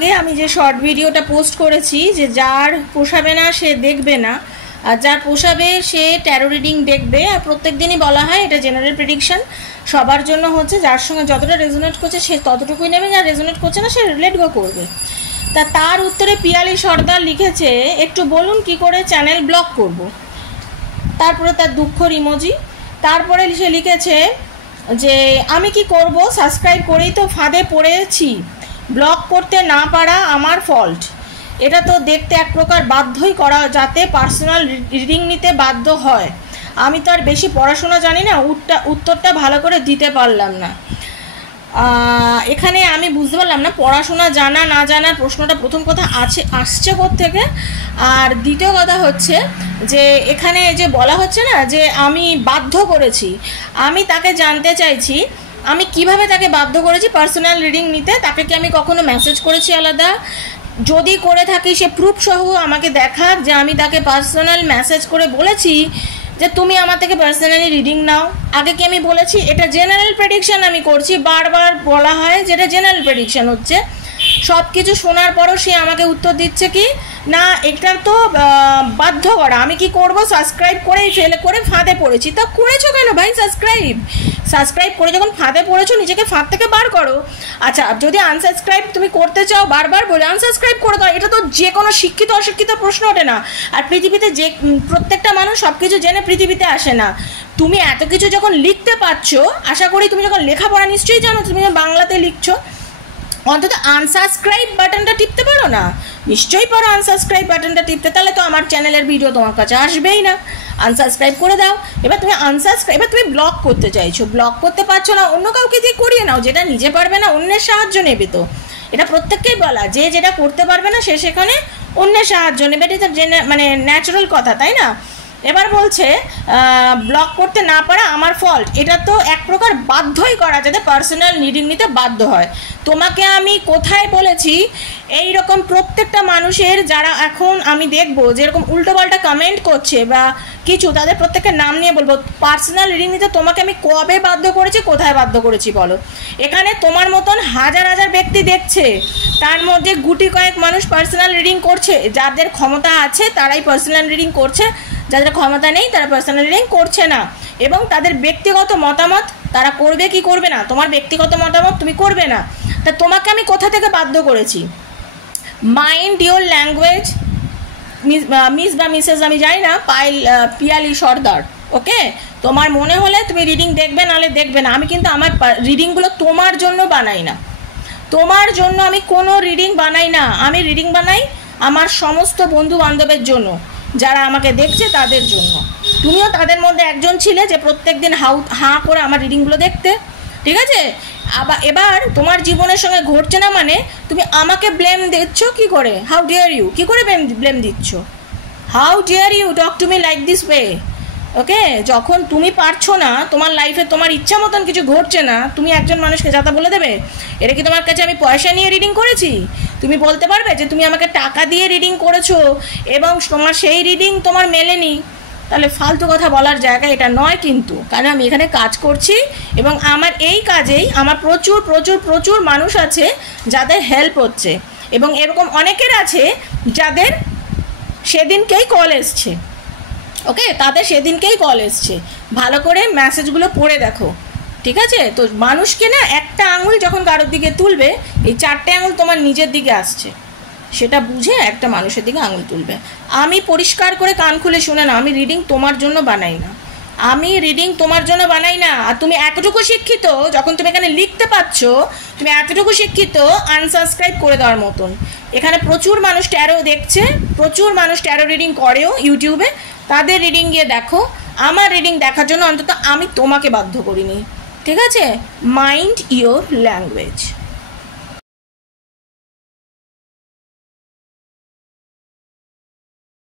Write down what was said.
আগে আমি যে শর্ট ভিডিওটা পোস্ট করেছি যে যার পোষাবে না সে দেখবে না, আর যার পোষাবে সে ট্যারো রিডিং দেখবে। আর প্রত্যেক দিনই বলা হয় এটা জেনারেল প্রেডিকশন, সবার জন্য হচ্ছে, যার সঙ্গে যতটা রেজোনেট করছে সে ততটুকুই নেবে, যার রেজোনেট করছে না সে লেট গো করবে। তার উত্তরে পিয়ালি সর্দার লিখেছে, একটু বলুন কি করে চ্যানেল ব্লক করব। তারপরে তার দুঃখর ইমোজি। তারপরে সে লিখেছে যে আমি কি করব, সাবস্ক্রাইব করেই তো ফাঁদে পড়েছি, ব্লক করতে না পারা আমার ফল্ট। এটা তো দেখতে এক প্রকার বাধ্যই করা, যাতে পার্সোনাল রিডিং নিতে বাধ্য হয়। আমি তো আর বেশি পড়াশোনা জানি না, উত্তরটা ভালো করে দিতে পারলাম না। এখানে আমি বুঝতে পারলাম না পড়াশোনা জানা না জানার প্রশ্নটা প্রথম কথা আসছে কোত্থেকে, আর দ্বিতীয় কথা হচ্ছে যে এখানে যে বলা হচ্ছে না যে আমি বাধ্য করেছি, আমি তাকে জানতে চাইছি আমি কিভাবে তাকে বাধ্য করেছি পার্সোনাল রিডিং নিতে। তাকে কি আমি কখনো মেসেজ করেছি আলাদা? যদি করে থাকি সে প্রুফ সহ আমাকে দেখাক যে আমি তাকে পার্সোনাল মেসেজ করে বলেছি যে তুমি আমার থেকে পার্সোনালি রিডিং নাও। আগে কি আমি বলেছি? এটা জেনারেল প্রেডিকশন আমি করছি, বারবার বলা হয় যেটা জেনারেল প্রেডিকশন হচ্ছে। সব কিছু শোনার পরও সে আমাকে উত্তর দিচ্ছে কি না এটা তো বাধ্য করা, আমি কি করব, সাবস্ক্রাইব করেই ফেলে করে ফাঁদে পড়েছি। তা করেছো কেন ভাই? সাবস্ক্রাইব করে যখন ফাঁদে পড়েছো নিজেকে ফাঁদ থেকে বার করো। আচ্ছা, যদি আনসাবস্ক্রাইব তুমি করতে চাও বারবার বলে আনসাবস্ক্রাইব করে দাও, এটা তো যে কোনো শিক্ষিত অশিক্ষিত প্রশ্ন ওঠে না। আর পৃথিবীতে যে প্রত্যেকটা মানুষ সব কিছু জেনে পৃথিবীতে আসে না। তুমি এত কিছু যখন লিখতে পারছো, আশা করি তুমি যখন লেখাপড়া নিশ্চয়ই জানো, তুমি বাংলাতে লিখছো, অন্তত আনসাবস্ক্রাইব বাটনটা টিপতে পারো না? নিশ্চয়ই পারো আনসাবস্ক্রাইব বাটনটা টিপতে, তাহলে তো আমার চ্যানেলের ভিডিও তোমার কাছে আসবেই না। আনসাবস্ক্রাইব করে দাও। এবার তুমি ব্লক করতে চাইছো, ব্লক করতে পারছো না, অন্য কাউকে দিয়ে করিয়ে নাও। যেটা নিজে পারবে না অন্যের সাহায্য নেবে। তো এটা প্রত্যেককেই বলা, যে যেটা করতে পারবে না সে সেখানে অন্যের সাহায্য নেবে, এটা মানে ন্যাচারাল কথা, তাই না? এবার বলছে ব্লক করতে না পারা আমার ফল্ট, এটা তো এক প্রকার বাধ্যই করা, যাতে পার্সোনাল রিডিং নিতে বাধ্য হয়। তোমাকে আমি কোথায় বলেছি এই রকম প্রত্যেকটা মানুষের যারা এখন আমি দেখবো যেরকম উল্টোপাল্টা কমেন্ট করছে বা কিছু, তাদের প্রত্যেকের নাম নিয়ে বলবো পার্সোনাল রিডিং নিতে তোমাকে আমি কবে বাধ্য করেছি, কোথায় বাধ্য করেছি বলো? এখানে তোমার মতন হাজার হাজার ব্যক্তি দেখছে, তার মধ্যে গুটি কয়েক মানুষ পার্সোনাল রিডিং করছে। যাদের ক্ষমতা আছে তারাই পার্সোনাল রিডিং করছে, যাদের ক্ষমতা নেই তারা পার্সোনাল রিডিং করছে না। এবং তাদের ব্যক্তিগত মতামত তারা করবে কি করবে না, তোমার ব্যক্তিগত মতামত তুমি করবে না। তা তোমাকে আমি কোথা থেকে বাধ্য করেছি? মাইন্ড ইওর ল্যাঙ্গুয়েজ মিস বা মিসেস আমি জানি না, পিয়ালি সর্দার। ওকে, তোমার মনে হলে তুমি রিডিং দেখবে, নাহলে দেখবে না। আমি কিন্তু আমার রিডিংগুলো তোমার জন্য বানাই না, তোমার জন্য আমি কোনো রিডিং বানাই না। আমি রিডিং বানাই আমার সমস্ত বন্ধু বান্ধবের জন্য, যারা আমাকে দেখছে তাদের জন্য। তুমিও তাদের মধ্যে একজন ছিলে যে প্রত্যেক দিন হাঁ করে আমার রিডিংগুলো দেখতে, ঠিক আছে? এবার তোমার জীবনের সঙ্গে ঘটছে না মানে তুমি আমাকে ব্লেম দিচ্ছ কি করে? হাউ ডিয়ার ইউ, কি করে ব্লেম দিচ্ছ? How dare you talk to me like this way? Okay, যখন তুমি পারছো না, তোমার লাইফে তোমার ইচ্ছা মতন কিছু ঘটছে না, তুমি একজন মানুষকে যাতা বলে দেবে এটা কি তোমার কাছে আমি পয়সা নিয়ে রিডিং করেছি? তুমি বলতে পারবে যে তুমি আমাকে টাকা দিয়ে রিডিং করেছো এবং তোমার সেই রিডিং তোমার মেলেনি? তাহলে ফালতু কথা বলার জায়গা এটা নয় কিন্তু, কারণ আমি এখানে কাজ করছি এবং আমার এই কাজেই আমার প্রচুর প্রচুর প্রচুর মানুষ আছে যাদের হেল্প হচ্ছে, এবং এরকম অনেকের আছে যাদের সেদিনকেই কল এসছে। ওকে, তাদের সেদিনকেই কল এসছে। ভালো করে মেসেজগুলো পড়ে দেখো, ঠিক আছে? তো মানুষকে না একটা আঙুল যখন কারোর দিকে তুলবে, এই 4টে আঙুল তোমার নিজের দিকে আসছে, সেটা বুঝে একটা মানুষের দিকে আঙুল তুলবে। আমি পরিষ্কার করে কান খুলে শুনে না, আমি রিডিং তোমার জন্য বানাই না, আমি রিডিং তোমার জন্য বানাই না। আর তুমি এতটুকু শিক্ষিত, যখন তুমি এখানে লিখতে পাচ্ছ, তুমি এতটুকু শিক্ষিত আনসাবস্ক্রাইব করে দেওয়ার মতন। এখানে প্রচুর মানুষ ট্যারো দেখছে, প্রচুর মানুষ ট্যারো রিডিং করেও ইউটিউবে, তাদের রিডিং গিয়ে দেখো। আমার রিডিং দেখার জন্য অন্তত আমি তোমাকে বাধ্য করিনি, ঠিক আছে? Mind your language.